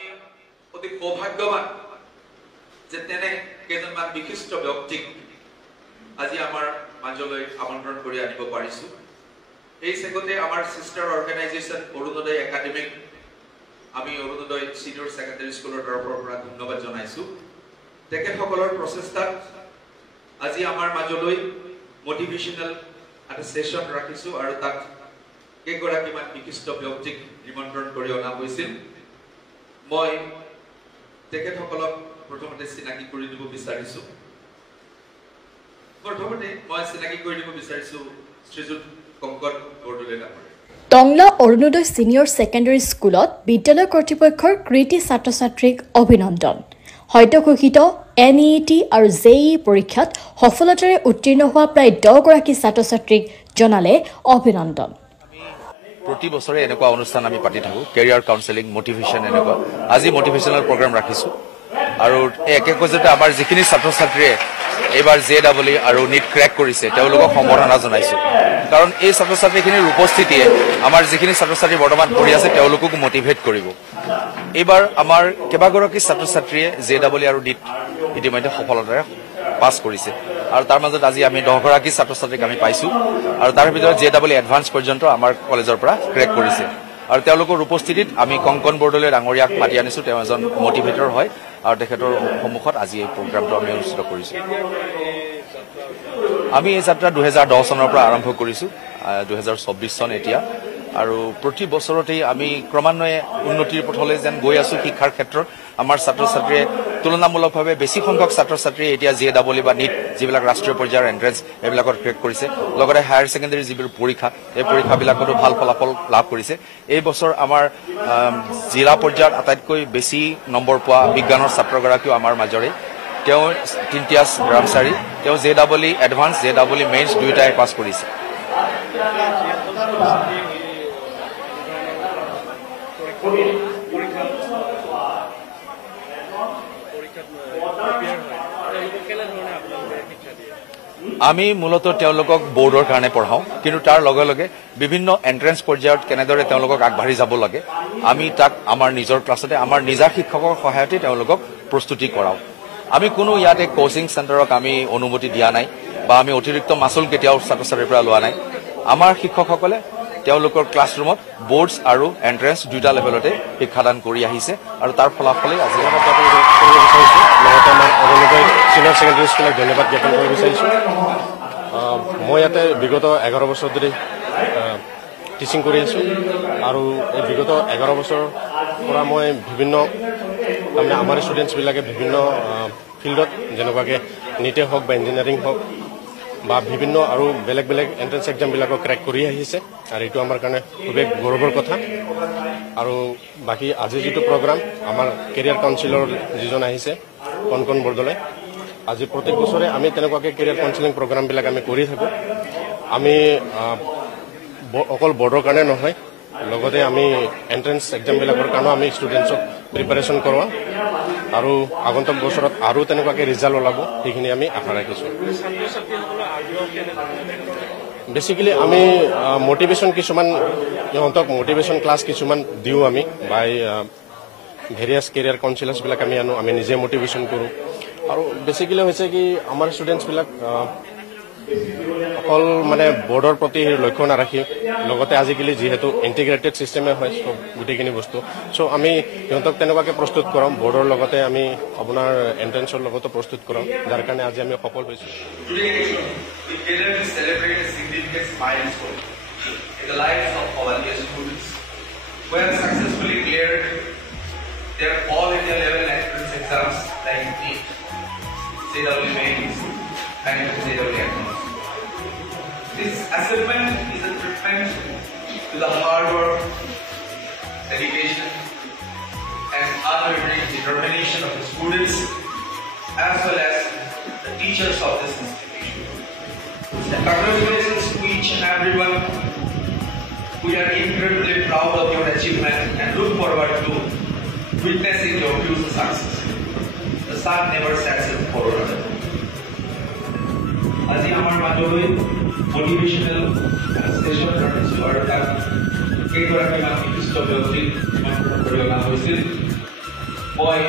আমি অতি সৌভাগ্যবান যে তেনে কেইজনমান বিশিষ্ট ব্যক্তিক আজি আমাৰ মাজলৈ আমন্ত্ৰণ কৰি আনিব পাৰিছো। এই চেগতে আমাৰ সিস্টাৰ অৰ্গানাইজেশ্যন অৰুণোদয় একাডেমিক আমি অৰুণোদয় সিনিয়ৰ সেকেন্ডাৰী স্কুলৰ তৰফৰ পৰা ধন্যবাদ জনাইছো। তেখেতসকলৰ প্ৰচেষ্টাত আজি আমাৰ মাজলৈ মোটিভেশনাল এটা সেশন ৰাখিছো আৰু তাত কেইগৰাকীমান বিশিষ্ট ব্যক্তিক নিমন্ত্ৰণ কৰি অনা হৈছিল। মই তেখেতসকলক প্ৰথমতে চিনাকি কৰি দিব বিচাৰিছো। শ্ৰীযুত কংকন বৰদলৈ ডাঙৰীয়া। টংলা অৰুণোদয় সিনিয়ৰ সেকেন্ডাৰী স্কুলত বিদ্যালয় কৰ্তৃপক্ষৰ কৃতি ছাত্ৰ ছাত্ৰীক অভিনন্দন। সদ্যঘোষিত NEET আৰু JEE পৰীক্ষাত সফলতাৰে উত্তীৰ্ণ হোৱা প্ৰায় 10 গৰাকী ছাত্ৰ ছাত্ৰীক জনালে অভিনন্দন। প্ৰতি বছৰে এনেকুৱা অনুষ্ঠান আমি পাতি থাকো, কেৰিয়াৰ কাউন্সেলিং, মোটিভেশন, এনেকুৱা আজি মোটিভেশনাল প্ৰগ্ৰাম ৰাখিছো। আৰু একে কৈছে আমাৰ যিখিনি ছাত্ৰ ছাত্ৰীয়ে এইবাৰ JEE আৰু NEET ক্ৰেক কৰিছে তেওঁলোকক সম্বৰ্ধনা জনাইছো। কাৰণ এই ছাত্ৰ ছাত্ৰীখিনিৰ উপস্থিতিয়ে আমাৰ যিখিনি ছাত্ৰ ছাত্ৰী বৰ্তমান পঢ়ি আছে তেওঁলোকক মোটিভেট কৰিব। এইবাৰ আমাৰ কেইবাগৰাকী ছাত্ৰ ছাত্ৰীয়ে JEE আৰু NEET ইতিমধ্যে সফলতাৰে পাছ কৰিছে আৰু তাৰ মাজত আজি আমি 10 গৰাকী ছাত্ৰ ছাত্ৰীক আমি পাইছো আৰু তাৰ ভিতৰত JEE এডভান্স পৰ্যন্ত আমাৰ কলেজৰ পৰা ক্ৰেক কৰিছে। আৰু তেওঁলোকৰ উপস্থিতিত আমি কংকন বৰদলৈ ডাঙৰীয়াক মাতি আনিছো। তেওঁ এজন মোটিভেটৰ হয় আৰু তেখেতৰ সন্মুখত আজি এই প্ৰগ্ৰামটো আমি অনুষ্ঠিত কৰিছো। আমি এই যাত্ৰা 2010 চনৰ পৰা আৰম্ভ কৰিছো, 2024 চন এতিয়া। আৰু প্ৰতি বছৰতেই আমি ক্ৰমান্বয়ে উন্নতিৰ পথলৈ যেন গৈ আছো। শিক্ষাৰ ক্ষেত্ৰত আমাৰ ছাত্ৰ ছাত্ৰীয়ে তুলনামূলকভাৱে বেছি সংখ্যক ছাত্ৰ ছাত্ৰীয়ে এতিয়া JEE বা NEET যিবিলাক ৰাষ্ট্ৰীয় পৰ্যায়ৰ এন্ট্ৰেন্স এইবিলাকত ক্ৰেক কৰিছে। লগতে হায়াৰ ছেকেণ্ডাৰী যিবোৰ পৰীক্ষা এই পৰীক্ষাবিলাকতো ভাল ফলাফল লাভ কৰিছে। এই বছৰ আমাৰ জিলা পৰ্যায়ত আটাইতকৈ বেছি নম্বৰ পোৱা বিজ্ঞানৰ ছাত্ৰগৰাকীও আমাৰ মাজৰে। তেওঁ তিনটিয়াছ ৰামচাৰী, তেওঁ JEE এডভান্স, JEE মেইনছ দুয়োটাই পাছ কৰিছে। আমি মূলত তেওঁলোকক বোৰ্ডৰ কাৰণে পঢ়াওঁ, কিন্তু তাৰ লগে লগে বিভিন্ন এন্ট্ৰেন্স পৰ্যায়ত কেনেদৰে তেওঁলোকক আগবাঢ়ি যাব লাগে আমি তাক আমাৰ নিজৰ ক্লাছতে আমাৰ নিজা শিক্ষকৰ সহায়তে তেওঁলোকক প্ৰস্তুতি কৰাওঁ। আমি কোনো ইয়াতে কোচিং চেণ্টাৰক আমি অনুমতি দিয়া নাই বা আমি অতিৰিক্ত মাচুল কেতিয়াও ছাত্ৰ ছাত্ৰীৰ পৰা লোৱা নাই। আমাৰ শিক্ষকসকলে তেওঁলোকৰ ক্লাছৰুমত বোৰ্ডছ আৰু এন্ট্ৰেন্স দুটা লেভেলতে শিক্ষাদান কৰি আহিছে আৰু তাৰ ফলাফলে আজি লগতে আমাৰ অৰুণোদয় চিনিয়ৰ ছেকেণ্ডাৰী স্কুলক ধন্যবাদ জ্ঞাপন কৰিব বিচাৰিছোঁ। মই ইয়াতে বিগত 11 বছৰ ধৰি টিচিং কৰি আছোঁ আৰু এই বিগত 11 বছৰৰ পৰা মই বিভিন্ন তাৰমানে আমাৰ ষ্টুডেণ্টছবিলাকে বিভিন্ন ফিল্ডত যেনেকুৱাকৈ NEET হওক বা ইঞ্জিনিয়াৰিং হওক বা বিভিন্ন আৰু বেলেগ বেলেগ এন্ট্ৰেন্স এক্সামবিলাকক ক্ৰেক কৰি আহিছে আৰু এইটো আমাৰ কাৰণে খুবেই গৌৰৱৰ কথা। আৰু বাকী আজি যিটো প্ৰগ্ৰাম আমাৰ কেৰিয়াৰ কাউন্সিলৰ যিজন আহিছে কংকন বৰদলৈ, আজি প্ৰত্যেক বছৰে আমি তেনেকুৱাকৈ কেৰিয়াৰ কাউন্সিলিং প্ৰগ্ৰামবিলাক আমি কৰি থাকোঁ। আমি অকল বৰ্ডৰ কাৰণে নহয়, লগতে আমি এন্ট্ৰেন্স এক্সামবিলাকৰ কাৰণেও আমি ষ্টুডেণ্টছক প্ৰিপাৰেশ্যন কৰোৱাওঁ আৰু আগন্তুক বছৰত আৰু তেনেকুৱাকৈ ৰিজাল্ট ওলাব সেইখিনি আমি আশা ৰাখিছোঁ। বেচিকেলি আমি মটিভেশ্যন কিছুমান সিহঁতক মোটিভেশ্যন ক্লাছ কিছুমান দিওঁ আমি বাই ভেৰিয়াছ কেৰিয়াৰ কাউন্সিলাৰ্ছবিলাক আমি আনো, আমি নিজে মোটিভেশ্যন কৰোঁ। আৰু বেচিকেলি হৈছে কি আমাৰ ষ্টুডেণ্টছবিলাক অকল মানে বৰ্ডৰ প্ৰতি লক্ষ্য নাৰাখি লগতে আজিকালি যিহেতু ইণ্টিগ্ৰেটেড ছিষ্টেমে হয় চব গোটেইখিনি বস্তু, চ' আমি সিহঁতক তেনেকুৱাকৈ প্ৰস্তুত কৰাওঁ। বৰ্ডৰ লগতে আমি আপোনাৰ এণ্ট্ৰেন্সৰ লগতো প্ৰস্তুত কৰাওঁ, যাৰ কাৰণে আজি আমি সফল হৈছোঁ। This assessment is a tribute to the hard work, dedication, and unwavering determination of the students as well as the teachers of this institution. Congratulations to each and everyone. We are incredibly proud of your achievement and look forward to witnessing your future success. The sun never sets in forward. আজি আমাৰ মাজলৈ motivational session ৰাখিছো আৰু তাত কেইগৰাকীমান বিশিষ্ট ব্যক্তিক নিমন্ত্ৰণ কৰি অনা হৈছিল। মই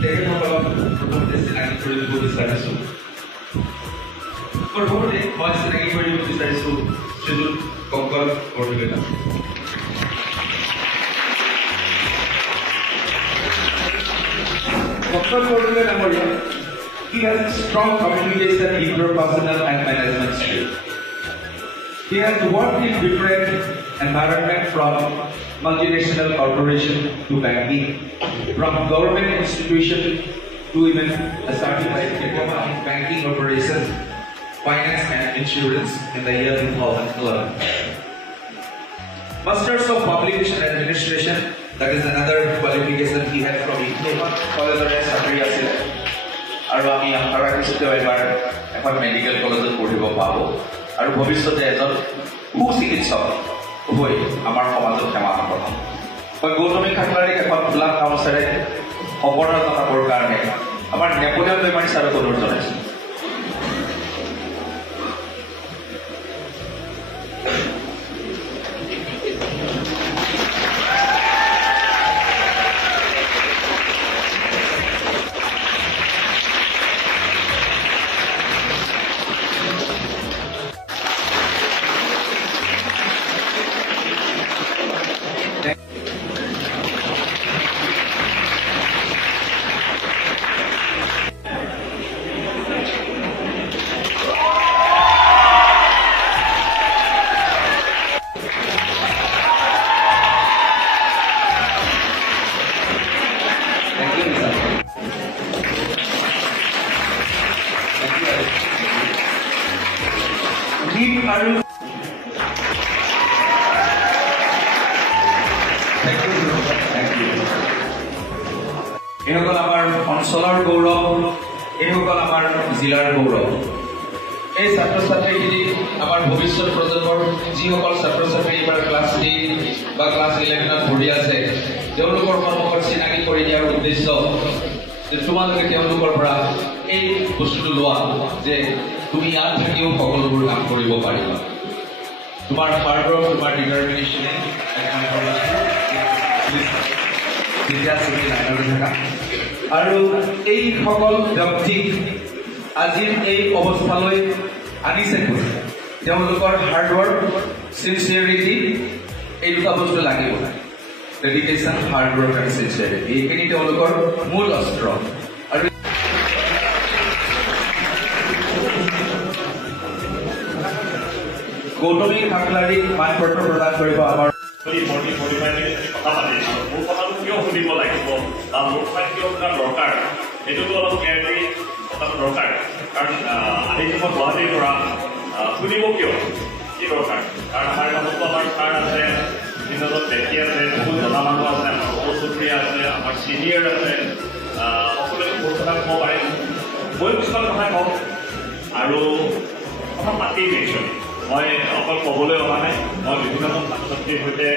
তেখেতসকলক প্ৰথমতে চিনাকি কৰি দিব বিচাৰিছোঁ। প্ৰথমতে মই চিনাকি কৰি দিব বিচাৰিছোঁ শ্ৰীযুত কংকল Bordoloi. Dr. Bordole Memorial, he has strong communication, interpersonal and management skills. He has worked in different environments from multinational corporation to banking, from government institution to even a certified diploma in banking operations, finance and insurance in the year 2011. Masters of Publication Administration, that is another qualification he had from IGNOU College of Science. আৰু আমি আশা ৰাখিছোঁ এবাৰ এখন medical কলেজত পঢ়িব পাব আৰু ভৱিষ্যতে এজন সুচিকিৎসক হৈ আমাৰ সমাজত সেৱা আগবঢ়াব। মই গৌতমী খাকলাৰীক এখন খোলা কামচাৰে সম্বৰ্ধনা জনাবৰ কাৰণে আমাৰ নেপোলিয়ন বেমাৰী ছাৰক অনুৰোধ জনাইছোঁ। এইসকল আমাৰ অঞ্চলৰ গৌৰৱ, এইসকল আমাৰ জিলাৰ গৌৰৱ। এই ছাত্ৰ ছাত্ৰীখিনি আমাৰ ভৱিষ্যত প্ৰজন্মৰ যিসকল ছাত্ৰ ছাত্ৰী এইবাৰ ক্লাছ 10 বা ক্লাছ 11ত পঢ়ি আছে, তেওঁলোকৰ সন্মুখত চিনাকি কৰি দিয়াৰ উদ্দেশ্য যে তোমালোকে তেওঁলোকৰ পৰা এই বস্তুটো লোৱা যে তুমি ইয়াত থাকিও সকলোবোৰ কাম কৰিব পাৰিবা। তোমাৰ হাৰ্ডৱৰ্ক, তোমাৰ ডিটাৰমিনেশ্যনে আৰু এই সকল ব্যক্তিক আজি এই অৱস্থালৈ আনিছে তেওঁলোকৰ হাৰ্ডৱৰ্ক, চিনচিয়াৰিটি, এই দুটা বস্তু লাগিব। ডেডিকেশ্যন, হাৰ্ডৱৰ্ক আৰু চিনচিয়াৰিটি, এইখিনি তেওঁলোকৰ মূল অস্ত্ৰ। আৰু গৌতমী খাকলাৰীক মানপত্ৰ প্ৰদান কৰিব আমাৰ কথা পাতিছো। মোৰ কথাটো কিয় শুনিব লাগিব বা মোৰ কথা কিয় শুনা দৰকাৰ, সেইটোতো অলপ কেয়াৰফুলি কথাটো দৰকাৰ। কাৰণ আজি মই গুৱাহাটীৰ পৰা শুনিব কিয় কি দৰকাৰ, কাৰণ আমাৰ মাজতো আমাৰ ছাৰ আছে, যিজন ব্যক্তি আছে, বহুত জনা মানুহ আছে, আমাৰ সৰু চুবুৰীয়া আছে, আমাৰ চিনিয়ৰ আছে, সকলোৱে বহুত কথা ক'ব পাৰে। ময়ো কিছুমান কথা কওঁ আৰু কথা পাতি নিশ্চয়। মই অকল ক'বলৈ অহা নাই, মই বিভিন্নজন ছাত্ৰ ছাত্ৰীৰ সৈতে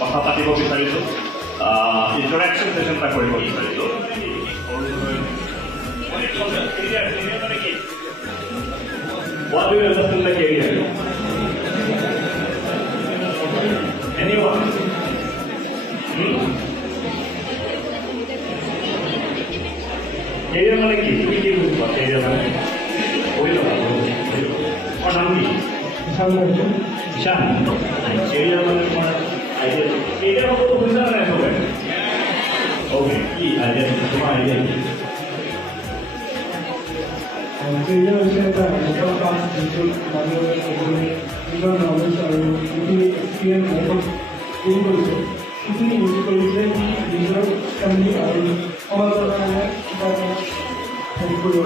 কথা পাতিব বিচাৰিছোঁ, ইণ্টাৰেকশ্যন ছেশ্যন এটা কৰিব বিচাৰিছোঁ। What do you understand the career? Anyone? Career মানে কি? তুমি কি বুঝবা career মানে? ওই লোক और नाम की ईशान एरिया में तुम्हारा आइडिया एरिया को तो बुझना नहीं होगा ओके की आइडिया तुम्हारा आइडिया एरिया से का मतलब काम जो मानो इनका नॉलेज और इनकी एक्सपीरियंस बहुत इन को इतनी म्यूजिकल से डिजिटल कंपनी और तरह है वेरी गुड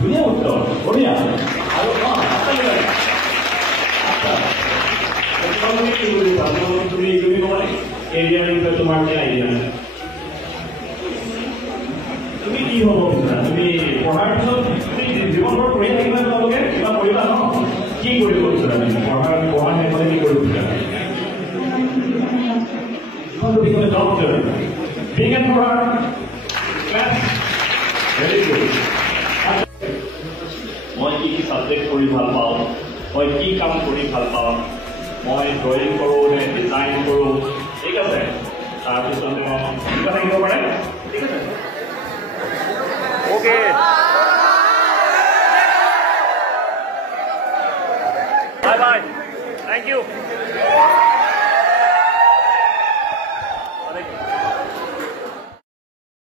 बढ़िया उत्तर बढ़िया তোমার যে আইডিয়া তুমি কি হব বিচাৰা, তুমি পঢ়াৰ পিছত তুমি জীৱনভৰ পঢ়ি থাকিবা, তোমালোকে কিবা কৰিবা ন, কি কৰিব বিচাৰা তুমি পঢ়া শেষ হলে কি কৰিব বিচাৰা? Doctor being a product class very good. মই কি কি সাবজেক্ট পঢ়ি ভাল পাওঁ, মই কি কাম কৰি ভাল পাওঁ, মই ড্ৰয়িং কৰোঁ নে ডিজাইন কৰোঁ, ঠিক আছে। তাৰপিছতে মই কিবা থাকিব পাৰে ঠিক আছে okay bye bye thank U